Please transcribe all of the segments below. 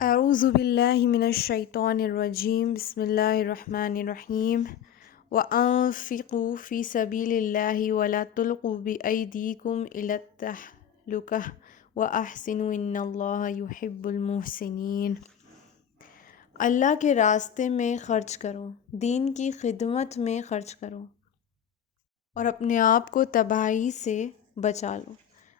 اعوذ باللہ من الشیطان الرجیم بسم اللہ الرحمن الرحیم وانفقوا فی سبیل اللہ ولا تلقوا بایدیکم الی التہلکہ واحسنوا ان اللہ یحب المحسنین۔ اللہ کے راستے میں خرچ کرو، دین کی خدمت میں خرچ کرو اور اپنے آپ کو تباہی سے بچا لو۔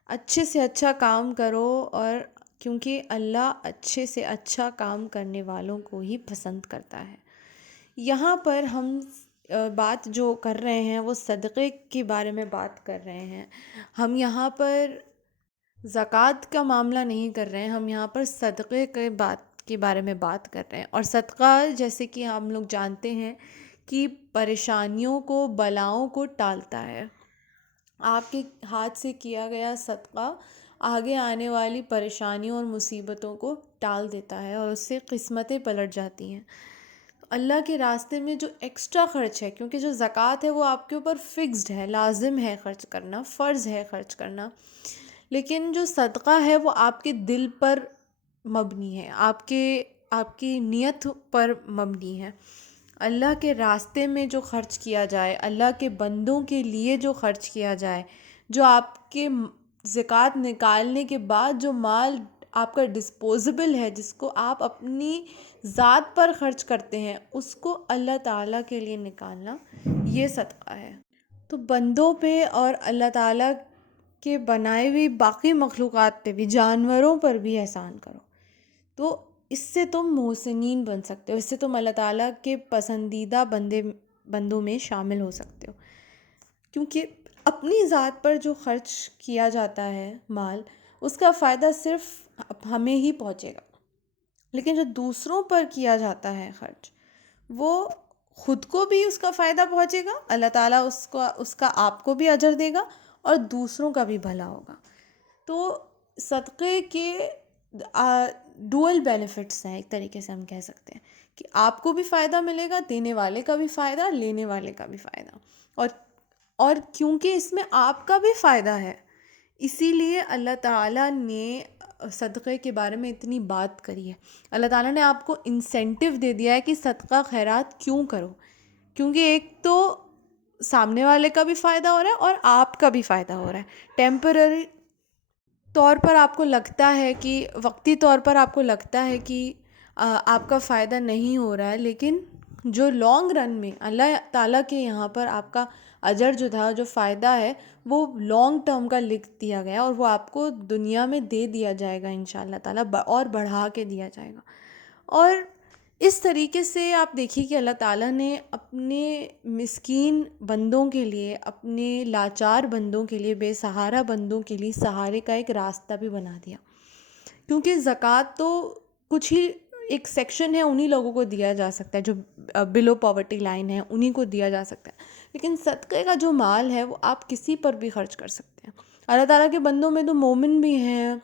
اچھے سے اچھا کام کرو، اور کیونکہ اللہ اچھے سے اچھا کام کرنے والوں کو ہی پسند کرتا ہے۔ یہاں پر ہم بات جو کر رہے ہیں وہ صدقے کے بارے میں بات کر رہے ہیں۔ ہم یہاں پر زکوٰۃ کا معاملہ نہیں کر رہے ہیں، ہم یہاں پر صدقے کے بارے میں بات کر رہے ہیں۔ اور صدقہ جیسے کہ ہم لوگ جانتے ہیں کہ پریشانیوں کو، بلاؤں کو ٹالتا ہے۔ آپ کے ہاتھ سے کیا گیا صدقہ آگے آنے والی پریشانیوں اور مصیبتوں کو ٹال دیتا ہے، اور اس سے قسمتیں پلٹ جاتی ہیں۔ اللہ کے راستے میں جو ایکسٹرا خرچ ہے، کیونکہ جو زکوٰۃ ہے وہ آپ کے اوپر فکسڈ ہے، لازم ہے خرچ کرنا، فرض ہے خرچ کرنا، لیکن جو صدقہ ہے وہ آپ کے دل پر مبنی ہے، آپ کی نیت پر مبنی ہے۔ اللہ کے راستے میں جو خرچ کیا جائے، اللہ کے بندوں کے لیے جو خرچ کیا جائے، جو آپ کے زکوٰۃ نکالنے کے بعد جو مال آپ کا ڈسپوزیبل ہے، جس کو آپ اپنی ذات پر خرچ کرتے ہیں، اس کو اللہ تعالیٰ کے لیے نکالنا، یہ صدقہ ہے۔ تو بندوں پہ اور اللہ تعالیٰ کے بنائے ہوئی باقی مخلوقات پہ بھی، جانوروں پر بھی احسان کرو، تو اس سے تم محسنین بن سکتے ہو، اس سے تم اللہ تعالیٰ کے پسندیدہ بندوں میں شامل ہو سکتے ہو۔ کیونکہ اپنی ذات پر جو خرچ کیا جاتا ہے مال، اس کا فائدہ صرف ہمیں ہی پہنچے گا، لیکن جو دوسروں پر کیا جاتا ہے خرچ، وہ خود کو بھی اس کا فائدہ پہنچے گا، اللہ تعالیٰ اس کا آپ کو بھی اجر دے گا، اور دوسروں کا بھی بھلا ہوگا۔ تو صدقے کے ڈوئل بینیفٹس ہیں، ایک طریقے سے ہم کہہ سکتے ہیں کہ آپ کو بھی فائدہ ملے گا، دینے والے کا بھی فائدہ، لینے والے کا بھی فائدہ، اور کیونکہ اس میں آپ کا بھی فائدہ ہے، اسی لیے اللہ تعالیٰ نے صدقے کے بارے میں اتنی بات کری ہے۔ اللہ تعالیٰ نے آپ کو انسینٹیو دے دیا ہے کہ صدقہ خیرات کیوں کرو، کیونکہ ایک تو سامنے والے کا بھی فائدہ ہو رہا ہے اور آپ کا بھی فائدہ ہو رہا ہے۔ ٹیمپرری طور پر آپ کو لگتا ہے کہ، وقتی طور پر آپ کو لگتا ہے کہ آپ کا فائدہ نہیں ہو رہا ہے، لیکن جو لانگ رن میں اللہ تعالیٰ کے یہاں پر آپ کا اجر جو تھا، جو فائدہ ہے، وہ لانگ ٹرم کا لکھ دیا گیا، اور وہ آپ کو دنیا میں دے دیا جائے گا انشاءاللہ تعالیٰ، اور بڑھا کے دیا جائے گا۔ اور اس طریقے سے آپ دیکھیے کہ اللہ تعالیٰ نے اپنے مسکین بندوں کے لیے، اپنے لاچار بندوں کے لیے، بے سہارا بندوں کے لیے سہارے کا ایک راستہ بھی بنا دیا۔ کیونکہ زکوٰۃ تو کچھ ہی ایک سیکشن ہے، انہی لوگوں کو دیا جا سکتا ہے جو بلو پاورٹی لائن ہے، انہی کو دیا جا سکتا ہے، لیکن صدقے کا جو مال ہے وہ آپ کسی پر بھی خرچ کر سکتے ہیں۔ اللہ تعالیٰ کے بندوں میں تو مومن بھی ہیں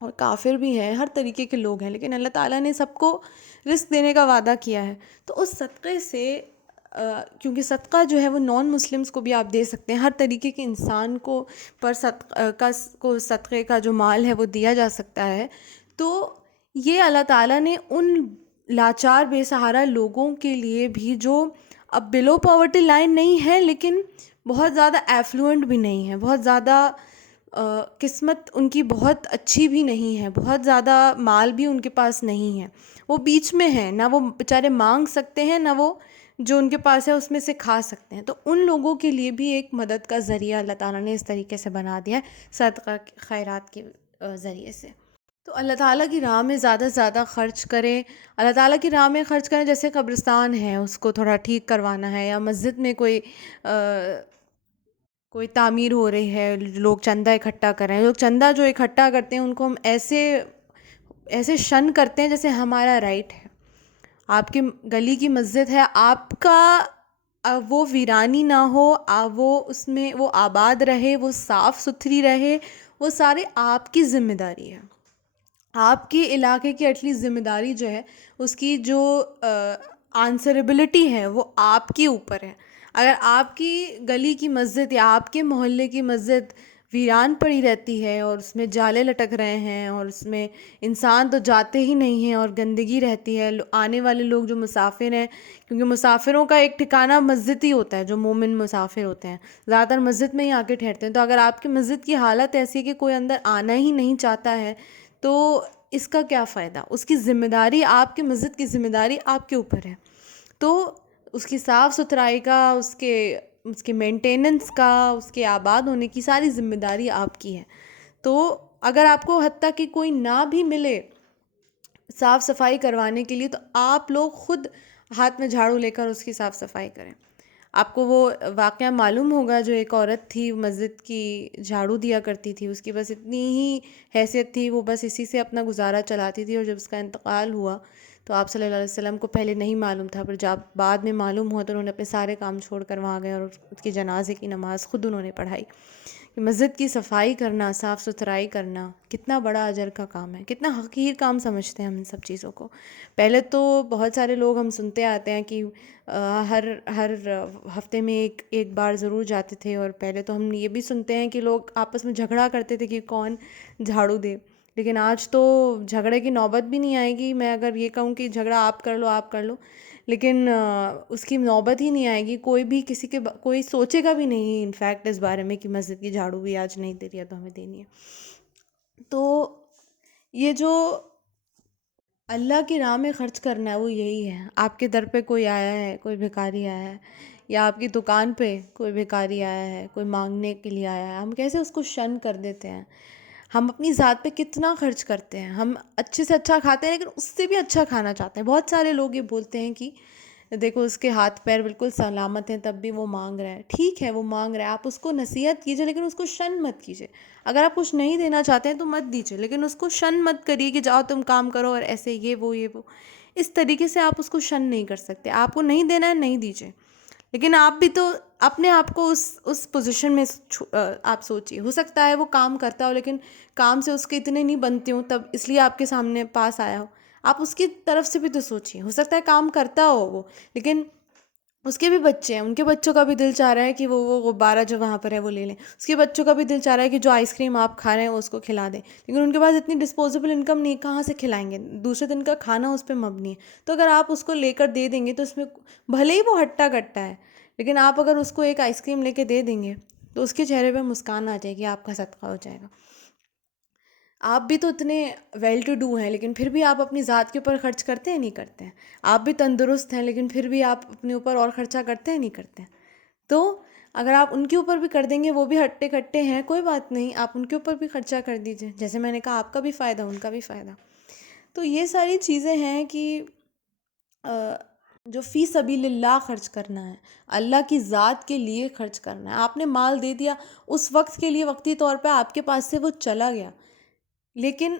اور کافر بھی ہیں، ہر طریقے کے لوگ ہیں، لیکن اللہ تعالیٰ نے سب کو رزق دینے کا وعدہ کیا ہے۔ تو اس صدقے سے، کیونکہ صدقہ جو ہے وہ نان مسلمس کو بھی آپ دے سکتے ہیں، ہر طریقے کے انسان کو صدقے کا جو مال ہے وہ دیا جا سکتا ہے۔ تو یہ اللہ تعالیٰ نے ان لاچار بے سہارا لوگوں کے لیے بھی، جو اب بلو پاورٹی لائن نہیں ہے لیکن بہت زیادہ ایفلوئنٹ بھی نہیں ہے، بہت زیادہ قسمت ان کی بہت اچھی بھی نہیں ہے، بہت زیادہ مال بھی ان کے پاس نہیں ہے، وہ بیچ میں ہیں، نہ وہ بیچارے مانگ سکتے ہیں، نہ وہ جو ان کے پاس ہے اس میں سے کھا سکتے ہیں۔ تو ان لوگوں کے لیے بھی ایک مدد کا ذریعہ اللہ تعالیٰ نے اس طریقے سے بنا دیا ہے، صدقہ خیرات کے ذریعے سے۔ تو اللہ تعالیٰ کی راہ میں زیادہ سے زیادہ خرچ کریں، اللہ تعالیٰ کی راہ میں خرچ کریں، جیسے قبرستان ہے اس کو تھوڑا ٹھیک کروانا ہے، یا مسجد میں کوئی تعمیر ہو رہی ہے، لوگ چندہ اکٹھا کر رہے ہیں، لوگ چندہ جو اکٹھا کرتے ہیں ان کو ہم ایسے شن کرتے ہیں جیسے ہمارا رائٹ ہے۔ آپ کی گلی کی مسجد ہے، آپ کا وہ ویرانی نہ ہو، وہ اس میں وہ آباد رہے، وہ صاف ستھری رہے، وہ سارے آپ کی ذمہ داری ہے۔ آپ کے علاقے کی ایٹ لیسٹ ذمہ داری جو ہے، اس کی جو آنسریبلٹی ہے وہ آپ کے اوپر ہے۔ اگر آپ کی گلی کی مسجد یا آپ کے محلے کی مسجد ویران پڑی رہتی ہے اور اس میں جالے لٹک رہے ہیں اور اس میں انسان تو جاتے ہی نہیں ہیں اور گندگی رہتی ہے. آنے والے لوگ جو مسافر ہیں، کیونکہ مسافروں کا ایک ٹھکانہ مسجد ہی ہوتا ہے، جو مومن مسافر ہوتے ہیں زیادہ تر مسجد میں ہی آ کے ٹھہرتے ہیں. تو اگر آپ کی مسجد کی حالت ایسی ہے کہ کوئی اندر آنا ہی نہیں چاہتا ہے تو اس کا کیا فائدہ؟ اس کی ذمہ داری، آپ کی مسجد کی ذمہ داری آپ کے اوپر ہے. تو اس کی صاف ستھرائی کا، اس کے مینٹیننس کا، اس کے آباد ہونے کی ساری ذمہ داری آپ کی ہے. تو اگر آپ کو حتیٰ کہ کوئی نہ بھی ملے صاف صفائی کروانے کے لیے، تو آپ لوگ خود ہاتھ میں جھاڑو لے کر اس کی صاف صفائی کریں. آپ کو وہ واقعہ معلوم ہوگا، جو ایک عورت تھی مسجد کی جھاڑو دیا کرتی تھی، اس کی بس اتنی ہی حیثیت تھی، وہ بس اسی سے اپنا گزارا چلاتی تھی. اور جب اس کا انتقال ہوا تو آپ صلی اللہ علیہ وسلم کو پہلے نہیں معلوم تھا، پر جب بعد میں معلوم ہوا تو انہوں نے اپنے سارے کام چھوڑ کر وہاں گئے اور اس کے جنازے کی نماز خود انہوں نے پڑھائی. مسجد کی صفائی کرنا، صاف ستھرائی کرنا کتنا بڑا اجر کا کام ہے، کتنا حقیر کام سمجھتے ہیں ہم ان سب چیزوں کو. پہلے تو بہت سارے لوگ ہم سنتے آتے ہیں کہ ہر ہفتے میں ایک بار ضرور جاتے تھے. اور پہلے تو ہم یہ بھی سنتے ہیں کہ لوگ آپس میں جھگڑا کرتے تھے کہ کون جھاڑو دے. لیکن آج تو جھگڑے کی نوبت بھی نہیں آئے گی. میں اگر یہ کہوں کہ جھگڑا آپ کر لو، لیکن اس کی نوبت ہی نہیں آئے گی. کوئی بھی کوئی سوچے گا بھی نہیں انفیکٹ اس بارے میں کہ مسجد کی جھاڑو بھی آج نہیں دے رہی ہے تو ہمیں دینی ہے. تو یہ جو اللہ کی راہ میں خرچ کرنا ہے وہ یہی ہے. آپ کے در پہ کوئی آیا ہے، کوئی بھکاری آیا ہے، یا آپ کی دکان پہ کوئی بھکاری آیا ہے، کوئی مانگنے کے لیے آیا ہے، ہم کیسے اس کو شن کر دیتے ہیں. ہم اپنی ذات پہ کتنا خرچ کرتے ہیں. ہم اچھے سے اچھا کھاتے ہیں لیکن اس سے بھی اچھا کھانا چاہتے ہیں. بہت سارے لوگ یہ بولتے ہیں کہ دیکھو اس کے ہاتھ پیر بالکل سلامت ہیں تب بھی وہ مانگ رہا ہے. ٹھیک ہے، وہ مانگ رہا ہے، آپ اس کو نصیحت کیجئے لیکن اس کو شن مت کیجئے. اگر آپ کچھ نہیں دینا چاہتے ہیں تو مت دیجئے، لیکن اس کو شن مت کریے کہ جاؤ تم کام کرو اور ایسے یہ وہ. اس طریقے سے آپ اس کو شن نہیں کر سکتے. آپ کو نہیں دینا ہے، نہیں دیجئے. لیکن آپ بھی تو اپنے آپ کو اس پوزیشن میں آپ سوچیے. ہو سکتا ہے وہ کام کرتا ہو لیکن کام سے اس کے اتنے نہیں بنتے ہوں، تب اس لیے آپ کے سامنے پاس آیا ہو. آپ اس کی طرف سے بھی تو سوچیے. ہو سکتا ہے کام کرتا ہو وہ، لیکن اس کے بھی بچے ہیں، ان کے بچوں کا بھی دل چاہ رہا ہے کہ وہ غبارہ جو وہاں پر ہے وہ لے لیں. اس کے بچوں کا بھی دل چاہ رہا ہے کہ جو آئس کریم آپ کھا رہے ہیں وہ اس کو کھلا دیں. لیکن ان کے پاس اتنی ڈسپوزیبل انکم نہیں، کہاں سے کھلائیں گے؟ دوسرے دن کا کھانا اس پہ مبنی ہے. تو اگر آپ اس کو لے کر دے دیں گے تو اس میں بھلے ہی وہ ہٹا کٹا ہے، لیکن آپ اگر اس کو ایک آئس کریم لے کے دے دیں گے تو اس کے چہرے پہ مسکان آ جائے گی، آپ کا صدقہ ہو جائے گا. آپ بھی تو اتنے ویل ٹو ڈو ہیں لیکن پھر بھی آپ اپنی ذات کے اوپر خرچ کرتے ہیں نہیں کرتے ہیں. آپ بھی تندرست ہیں لیکن پھر بھی آپ اپنے اوپر اور خرچہ کرتے ہیں نہیں کرتے ہیں. تو اگر آپ ان کے اوپر بھی کر دیں گے، وہ بھی ہٹے کٹے ہیں، کوئی بات نہیں، آپ ان کے اوپر بھی خرچہ کر دیجئے. جیسے میں نے کہا، آپ کا بھی فائدہ، ان کا بھی فائدہ. تو یہ ساری چیزیں ہیں کہ جو فی سبیل اللہ خرچ کرنا ہے، اللہ کی ذات کے لیے خرچ کرنا ہے. آپ نے مال دے دیا اس وقت کے لیے، وقتی طور پہ آپ کے پاس سے وہ چلا گیا، لیکن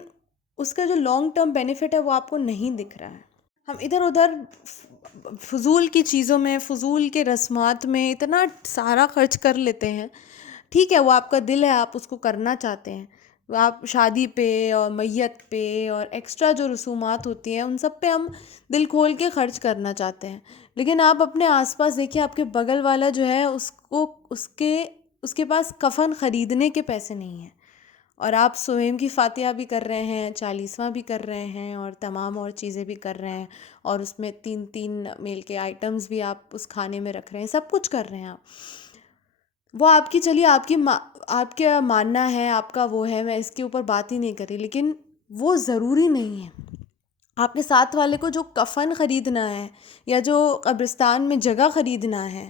اس کا جو لانگ ٹرم بینیفٹ ہے وہ آپ کو نہیں دکھ رہا ہے. ہم ادھر ادھر فضول کی چیزوں میں، فضول کے رسمات میں اتنا سارا خرچ کر لیتے ہیں. ٹھیک ہے، وہ آپ کا دل ہے، آپ اس کو کرنا چاہتے ہیں. آپ شادی پہ اور میت پہ اور ایکسٹرا جو رسومات ہوتی ہیں ان سب پہ ہم دل کھول کے خرچ کرنا چاہتے ہیں. لیکن آپ اپنے آس پاس دیکھیے، آپ کے بغل والا جو ہے اس کے پاس کفن خریدنے کے پیسے نہیں ہیں، اور آپ سویم کی فاتحہ بھی کر رہے ہیں، 40واں بھی کر رہے ہیں، اور تمام اور چیزیں بھی کر رہے ہیں، اور اس میں 3 میل کے آئٹمز بھی آپ اس کھانے میں رکھ رہے ہیں، سب کچھ کر رہے ہیں آپ. وہ آپ کی، چلیے آپ کا ماننا ہے، آپ کا وہ ہے، میں اس کے اوپر بات ہی نہیں کری، لیکن وہ ضروری نہیں ہے. آپ کے ساتھ والے کو جو کفن خریدنا ہے، یا جو قبرستان میں جگہ خریدنا ہے،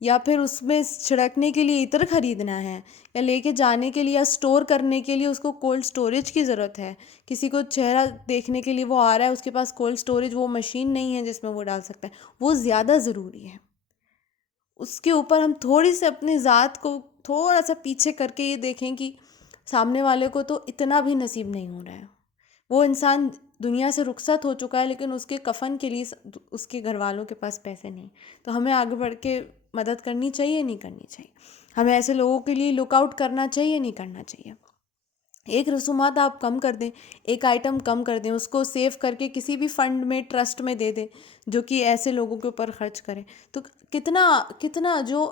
یا پھر اس میں چھڑکنے کے لیے عطر خریدنا ہے، یا لے کے جانے کے لیے، یا اسٹور کرنے کے لیے اس کو کولڈ اسٹوریج کی ضرورت ہے. کسی کو چہرہ دیکھنے کے لیے وہ آ رہا ہے، اس کے پاس کولڈ اسٹوریج وہ مشین نہیں ہے جس میں وہ ڈال سکتا ہے، وہ زیادہ ضروری ہے. اس کے اوپر ہم تھوڑی سی اپنی ذات کو تھوڑا سا پیچھے کر کے یہ دیکھیں کہ سامنے والے کو تو اتنا بھی نصیب نہیں ہو رہا ہے. وہ انسان دنیا سے رخصت ہو چکا ہے لیکن اس کے کفن کے لیے اس کے گھر والوں کے پاس پیسے نہیں. تو ہمیں آگے بڑھ کے مدد کرنی چاہیے، نہیں کرنی چاہیے؟ ہمیں ایسے لوگوں کے لیے لک آؤٹ کرنا چاہیے، نہیں کرنا چاہیے؟ ایک رسومات آپ کم کر دیں، ایک آئٹم کم کر دیں، اس کو سیو کر کے کسی بھی فنڈ میں، ٹرسٹ میں دے دیں جو کہ ایسے لوگوں کے اوپر خرچ کریں. تو کتنا جو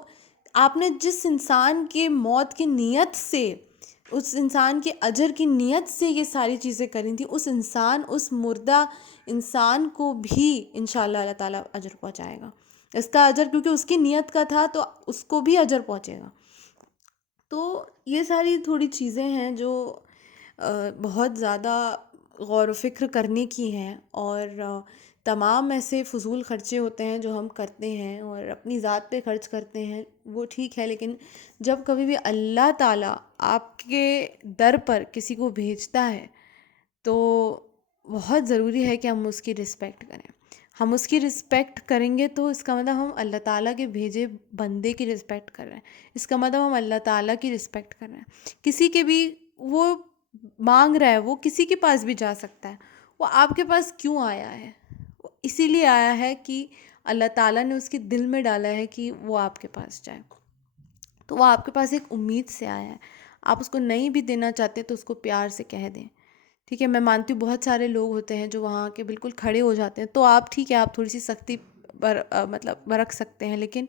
آپ نے جس انسان کی موت کی نیت سے اس انسان کے اجر کی نیت سے یہ ساری چیزیں کری تھیں، اس مردہ انسان کو بھی انشاءاللہ اللہ تعالیٰ اجر پہنچائے گا، اس کا اجر، کیونکہ اس کی نیت کا تھا تو اس کو بھی اجر پہنچے گا۔ تو یہ ساری تھوڑی چیزیں ہیں جو بہت زیادہ غور و فکر کرنے کی ہیں، اور تمام ایسے فضول خرچے ہوتے ہیں جو ہم کرتے ہیں اور اپنی ذات پہ خرچ کرتے ہیں، وہ ٹھیک ہے، لیکن جب کبھی بھی اللہ تعالیٰ آپ کے در پر کسی کو بھیجتا ہے تو بہت ضروری ہے کہ ہم اس کی رسپیکٹ کریں۔ ہم اس کی رسپیکٹ کریں گے تو اس کا مطلب ہم اللہ تعالیٰ کے بھیجے بندے کی رسپیکٹ کر رہے ہیں، اس کا مطلب ہم اللہ تعالیٰ کی رسپیکٹ کر رہے ہیں۔ کسی کے بھی وہ مانگ رہا ہے، وہ کسی کے پاس بھی جا سکتا ہے، وہ آپ کے پاس کیوں آیا ہے؟ وہ اسی لیے آیا ہے کہ اللہ تعالیٰ نے اس کے دل میں ڈالا ہے کہ وہ آپ کے پاس جائے، تو وہ آپ کے پاس ایک امید سے آیا ہے۔ آپ اس کو نہیں بھی دینا چاہتے تو اس کو پیار سے کہہ دیں، ٹھیک ہے؟ میں مانتی ہوں بہت سارے لوگ ہوتے ہیں جو وہاں کے بالکل کھڑے ہو جاتے ہیں، تو آپ ٹھیک ہے، آپ تھوڑی سی سختی مطلب برت سکتے ہیں، لیکن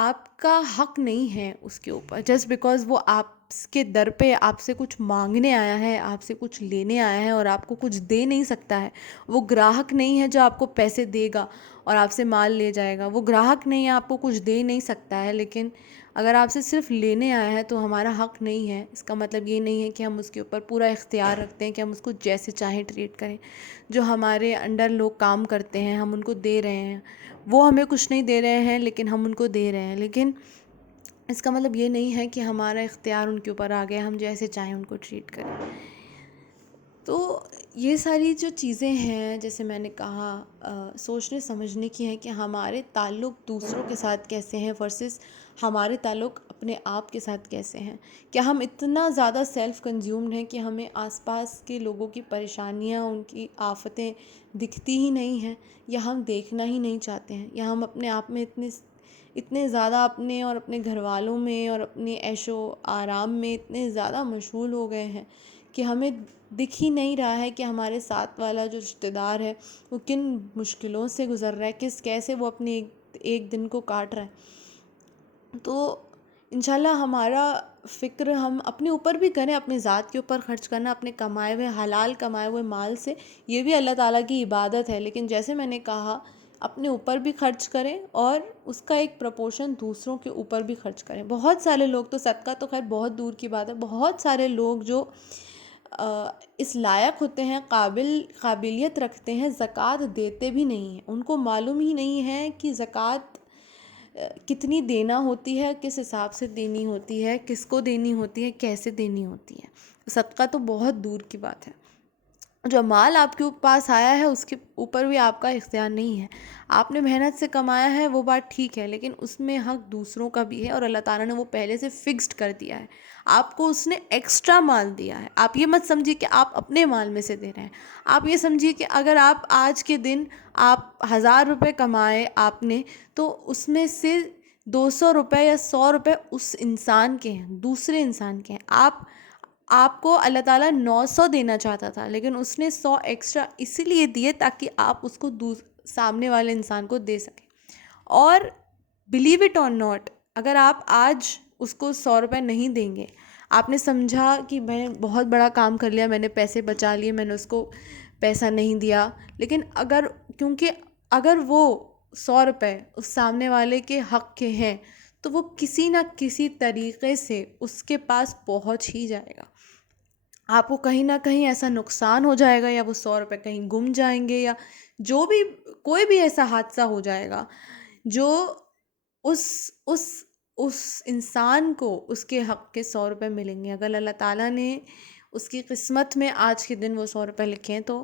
آپ کا حق نہیں ہے اس کے اوپر، جسٹ بیکاز وہ آپ کے در پہ آپ سے کچھ مانگنے آیا ہے، آپ سے کچھ لینے آیا ہے اور آپ کو کچھ دے نہیں سکتا ہے۔ وہ گراہک نہیں ہے جو آپ کو پیسے دے گا اور آپ سے مال لے جائے گا، وہ گراہک نہیں ہے، آپ کو کچھ دے نہیں سکتا ہے، لیکن اگر آپ سے صرف لینے آیا ہے تو ہمارا حق نہیں ہے۔ اس کا مطلب یہ نہیں ہے کہ ہم اس کے اوپر پورا اختیار رکھتے ہیں کہ ہم اس کو جیسے چاہیں ٹریٹ کریں۔ جو ہمارے انڈر لوگ کام کرتے ہیں، ہم ان کو دے رہے ہیں، وہ ہمیں کچھ نہیں دے رہے ہیں لیکن ہم ان کو دے رہے ہیں، لیکن اس کا مطلب یہ نہیں ہے کہ ہمارا اختیار ان کے اوپر آ گیا، ہم جیسے چاہیں ان کو ٹریٹ کریں۔ تو یہ ساری جو چیزیں ہیں، جیسے میں نے کہا، سوچنے سمجھنے کی ہیں کہ ہمارے تعلق دوسروں کے ساتھ کیسے ہیں ورسز ہمارے تعلق اپنے آپ کے ساتھ کیسے ہیں۔ کیا ہم اتنا زیادہ سیلف کنزیومڈ ہیں کہ ہمیں آس پاس کے لوگوں کی پریشانیاں، ان کی آفتیں دکھتی ہی نہیں ہیں، یا ہم دیکھنا ہی نہیں چاہتے ہیں، یا ہم اپنے آپ میں اتنے زیادہ اپنے اور اپنے گھر والوں میں اور اپنے عیش و آرام میں اتنے زیادہ مشغول ہو گئے ہیں کہ ہمیں دکھ ہی نہیں رہا ہے کہ ہمارے ساتھ والا جو رشتہ دار ہے وہ کن مشکلوں سے گزر رہا ہے، کیسے وہ اپنے ایک دن کو کاٹ رہا ہے۔ تو انشاءاللہ ہمارا فکر ہم اپنے اوپر بھی کریں، اپنی ذات کے اوپر خرچ کرنا، اپنے کمائے ہوئے حلال کمائے ہوئے مال سے، یہ بھی اللہ تعالیٰ کی عبادت ہے، لیکن جیسے میں نے کہا اپنے اوپر بھی خرچ کریں اور اس کا ایک پرپورشن دوسروں کے اوپر بھی خرچ کریں۔ بہت سارے لوگ تو، صدقہ تو خیر بہت دور کی بات ہے، بہت سارے لوگ جو اس لائق ہوتے ہیں، قابلیت رکھتے ہیں، زکوٰۃ دیتے بھی نہیں ہیں، ان کو معلوم ہی نہیں ہے کہ زکوٰۃ کتنی دینا ہوتی ہے، کس حساب سے دینی ہوتی ہے، کس کو دینی ہوتی ہے، کیسے دینی ہوتی ہے۔ صدقہ تو بہت دور کی بات ہے۔ جو مال آپ کے پاس آیا ہے اس کے اوپر بھی آپ کا اختیار نہیں ہے، آپ نے محنت سے کمایا ہے، وہ بات ٹھیک ہے، لیکن اس میں حق دوسروں کا بھی ہے، اور اللہ تعالیٰ نے وہ پہلے سے فکسڈ کر دیا ہے۔ آپ کو اس نے ایکسٹرا مال دیا ہے، آپ یہ مت سمجھیے کہ آپ اپنے مال میں سے دے رہے ہیں، آپ یہ سمجھیے کہ اگر آپ آج کے دن آپ 1000 روپے کمائے آپ نے، تو اس میں سے 200 روپے یا 100 روپے اس انسان کے ہیں، دوسرے انسان کے ہیں۔ آپ کو اللہ تعالیٰ 900 دینا چاہتا تھا، لیکن اس نے 100 ایکسٹرا اسی لیے دیے تاکہ آپ اس کو سامنے والے انسان کو دے سکیں۔ اور بلیو اٹ اور ناٹ، اگر آپ آج اس کو 100 روپے نہیں دیں گے، آپ نے سمجھا کہ میں بہت بڑا کام کر لیا، میں نے پیسے بچا لیے، میں نے اس کو پیسہ نہیں دیا، لیکن کیونکہ اگر وہ 100 روپے اس سامنے والے کے حق کے ہیں تو وہ کسی نہ کسی طریقے سے اس کے پاس پہنچ ہی جائے گا۔ آپ کو کہیں نہ کہیں ایسا نقصان ہو جائے گا، یا وہ 100 روپے کہیں گم جائیں گے، یا جو بھی کوئی بھی ایسا حادثہ ہو جائے گا جو اس اس اس انسان کو اس کے حق کے 100 روپے ملیں گے۔ اگر اللہ تعالیٰ نے اس کی قسمت میں آج کے دن وہ 100 روپے لکھے ہیں تو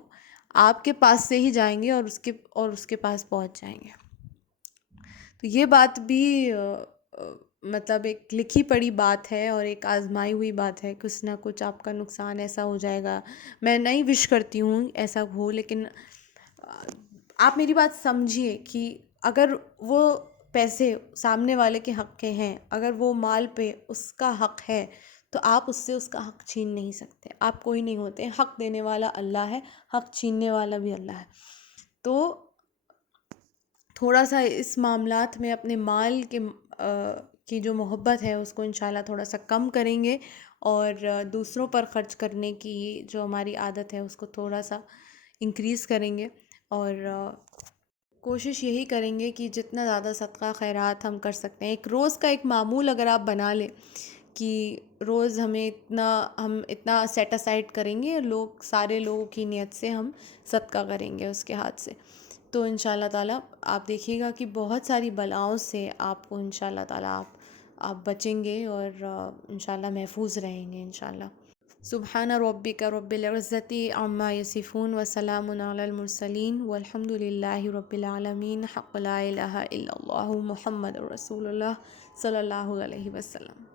آپ کے پاس سے ہی جائیں گے اور اس کے پاس پہنچ جائیں گے۔ تو یہ بات بھی مطلب ایک لکھی پڑی بات ہے اور ایک آزمائی ہوئی بات ہے، کچھ نہ کچھ آپ کا نقصان ایسا ہو جائے گا۔ میں نہیں وش کرتی ہوں ایسا ہو، لیکن آپ میری بات سمجھیے کہ اگر وہ پیسے سامنے والے کے حق کے ہیں، اگر وہ مال پہ اس کا حق ہے، تو آپ اس سے اس کا حق چھین نہیں سکتے، آپ کوئی نہیں ہوتے، حق دینے والا اللہ ہے، حق چھیننے والا بھی اللہ ہے۔ تو تھوڑا سا اس معاملات میں اپنے مال کی جو محبت ہے اس کو انشاءاللہ تھوڑا سا کم کریں گے، اور دوسروں پر خرچ کرنے کی جو ہماری عادت ہے اس کو تھوڑا سا انکریز کریں گے، اور کوشش یہی کریں گے کہ جتنا زیادہ صدقہ خیرات ہم کر سکتے ہیں، ایک روز کا ایک معمول اگر آپ بنا لیں کہ روز ہم اتنا سیٹ اسائڈ کریں گے، سارے لوگوں کی نیت سے ہم صدقہ کریں گے اس کے ہاتھ سے، تو انشاءاللہ تعالیٰ آپ دیکھیے گا کہ بہت ساری بلاؤں سے آپ کو انشاءاللہ تعالیٰ آپ بچیں گے، اور انشاءاللہ محفوظ رہیں گے انشاءاللہ۔ سبحان ربک رب العزت عما یصفون وسلام علی المرسلین والحمد للہ رب العالمین، حق لا الہ الا اللہ محمد رسول اللہ صلی اللہ علیہ وسلم۔